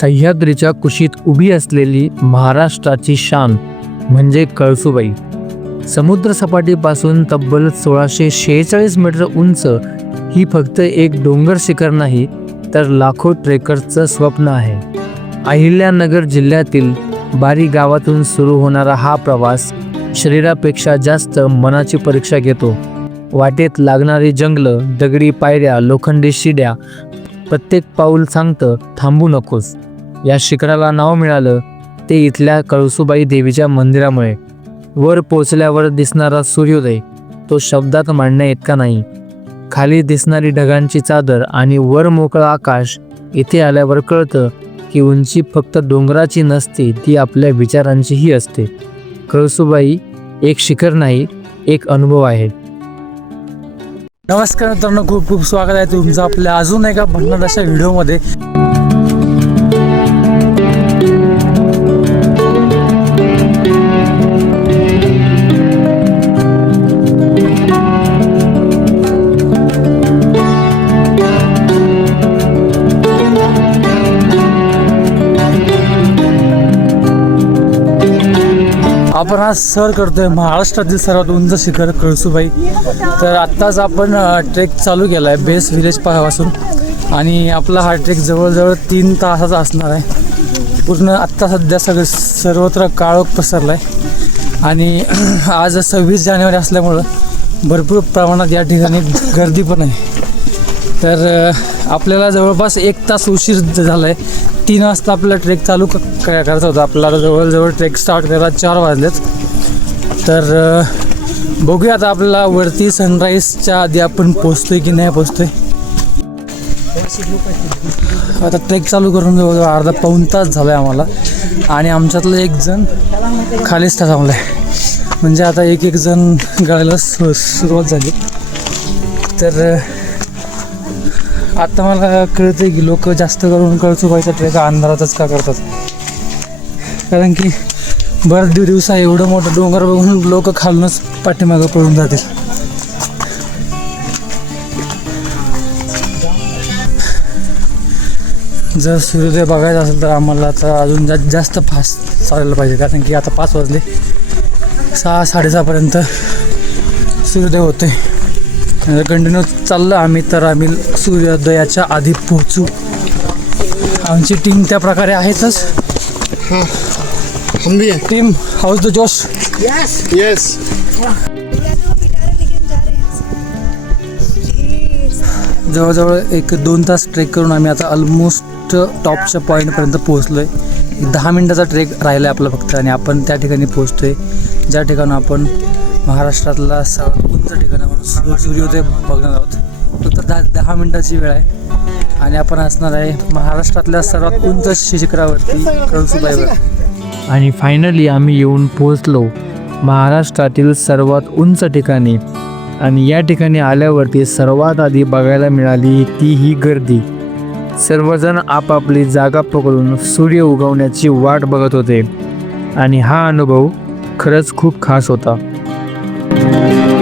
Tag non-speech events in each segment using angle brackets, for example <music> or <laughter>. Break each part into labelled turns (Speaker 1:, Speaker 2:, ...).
Speaker 1: सह्याद्रीच्या कुशीत उभी असलेली महाराष्ट्राची शान म्हणजे कळसुबाई. समुद्रसपाटीपासून तब्बल सोळाशे शेहेचाळीस मीटर उंच ही फक्त एक डोंगर शिखर नाही तर लाखो ट्रेकर्सचं स्वप्न आहे. अहिल्यानगर जिल्ह्यातील बारी गावातून सुरू होणारा हा प्रवास शरीरापेक्षा जास्त मनाची परीक्षा घेतो. वाटेत लागणारी जंगलं दगडी पायऱ्या लोखंडी शिड्या प्रत्येक पाऊल सांगतं थांबू नकोस. या शिखराला नाव मिळालं ते इथल्या कळसुबाई देवीच्या मंदिरामुळे. वर पोचल्यावर दिसणारा सूर्योदय तो शब्दात मांडण्या इतका नाही. खाली दिसणारी ढगांची चादर आणि वर मोकळं आकाश इथे आल्यावर कळतं की उंची फक्त डोंगराची नसते ती आपल्या विचारांचीही असते. कळसुबाई एक शिखर नाही एक अनुभव आहे.
Speaker 2: नमस्कार मित्रांनो खूप खूप स्वागत आहे तुमचं आपल्या अजून एका भन्नाट अशा व्हिडिओमध्ये. आपण आज सर करतोय महाराष्ट्रातील सर्वात उंच शिखर कळसूबाई. तर आत्ताच आपण ट्रेक चालू केला आहे बेस विलेजपासून आणि आपला हा ट्रेक जवळजवळ तीन तासाचा असणार आहे. पूर्ण आत्ता सध्या सगळं सर्वत्र काळोख पसरला आहे आणि <clears throat> आज सव्वीस जानेवारी असल्यामुळं भरपूर प्रमाणात या ठिकाणी गर्दी पण आहे. तर आपल्याला जवळपास एक तास उशीर झाला आहे तीन वाजता आपला ट्रेक चालू क- करायचा होता. आपल्याला जवळजवळ ट्रेक स्टार्ट करायला चार वाजलेत. तर बघूया आता आपल्याला वरती सनराईजच्या आधी आपण पोचतोय की नाही पोचतोय आता ट्रेक चालू करून जवळजवळ अर्धा पाऊण तास झाला आहे आम्हाला. आणि आमच्यातलं एक जण खालीच थांबला आहे म्हणजे आता एक एक जण गळायला सु सुरुवात झाली. तर आता मला कळतं की लोक जास्त करून कळचुबाईचा ट्रेक अंधारातच का करतात. कारण की बरेच दिव दिवसा एवढं मोठं डोंगर बघून लोक खालूनच पाठीमागं पळून जातील. जर सूर्योदय बघायचा असेल तर आम्हाला आता अजून जा जास्त फास्ट चालायला पाहिजे. कारण की आता पाच वाजले. सहा साडेसहापर्यंत सूर्योदय होते कंटिन्यू चाललं आम्ही तर आम्ही सूर्योदयाच्या आधी पोहोचू. आमची टीम त्या प्रकारे आहेतच.
Speaker 3: हैं
Speaker 2: टीम हाऊस द जोश
Speaker 3: यस
Speaker 2: जवळजवळ एक दोन तास ट्रेक करून आम्ही आता ऑलमोस्ट टॉपच्या पॉईंटपर्यंत पोहोचलो आहे दहा मिनटाचा ट्रेक राहिला आहे आपला फक्त आणि आपण त्या ठिकाणी पोहोचतो आहे ज्या ठिकाणी आपण महाराष्ट्रातला सर्वात उंच ठिकाण म्हणून सूर्योदय बघणार आहोत. फक्त दहा दहा मिनटाची वेळ आहे. आणि आपण असणार आहे महाराष्ट्रातल्या सर्वात उंच शिखरावरती कळसुबाईवर.
Speaker 1: आणि फायनली आम्ही येऊन पोहोचलो महाराष्ट्रातील सर्वात उंच ठिकाणी. आणि या ठिकाणी आल्यावरती सर्वात आधी बघायला मिळाली ती ही गर्दी. सर्वजण आपापली जागा पकडून सूर्य उगवण्याची वाट बघत होते. आणि हा अनुभव खरंच खूप खास होता.
Speaker 2: तर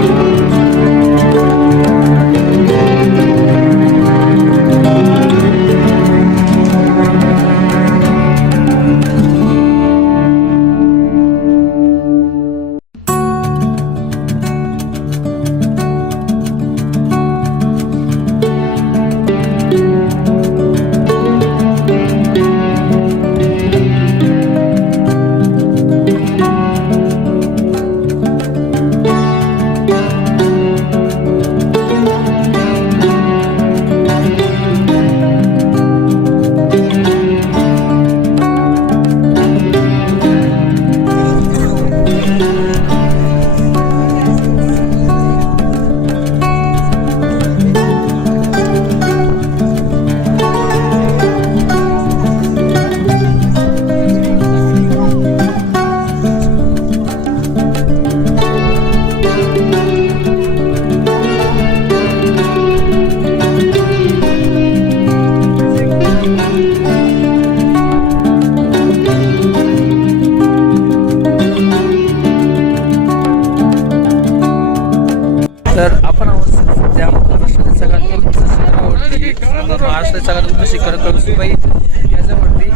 Speaker 2: सध्या सगळ्यात उच्च शिखर कळसुबाई
Speaker 1: याच्यावरती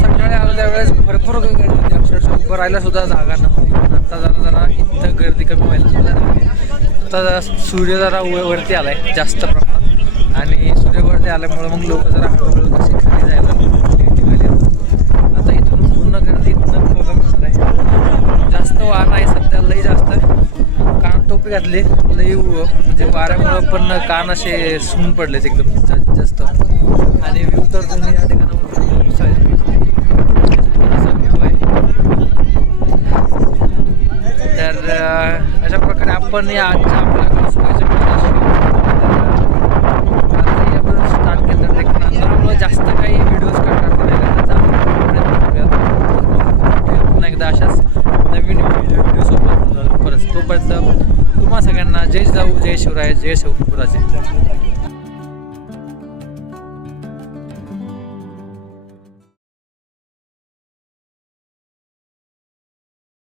Speaker 1: सकाळी आलो त्यावेळेस भरपूर गर्दी होती. अक्षरशः उभं राहायला सुद्धा जागा नव्हती. आता जरा जरा इथं गर्दी कमी व्हायला सुद्धा आता जरा सूर्य जरा व- वरती आलाय जास्त प्रमाणात. आणि सूर्य वरती आल्यामुळे मग लोक जरा हळूहळू कशी खाली जायला आता. इथून पूर्ण गर्दी इथून होणार आहे. जास्त वारा आहे सध्या लई जास्त. कान टोपी घातली लई म्हणजे वाऱ्यामुळं पण कान असे सून पडलेत एकदम. आणि व्यू तर तुम्ही या ठिकाणावर तर अशा प्रकारे आपण या आजच्या आपल्याकडे कळसुबाईच्या आपण स्टार्ट केलं तर जास्त काही व्हिडिओज करणार नाही त्याचा आपण पुन्हा एकदा अशाच नवीन व्हिडिओ व्हिडिओसोबत लवकरच तोपर्यंत तुम्हा सगळ्यांना जय जाऊ जय शिवराय जय शिवराजे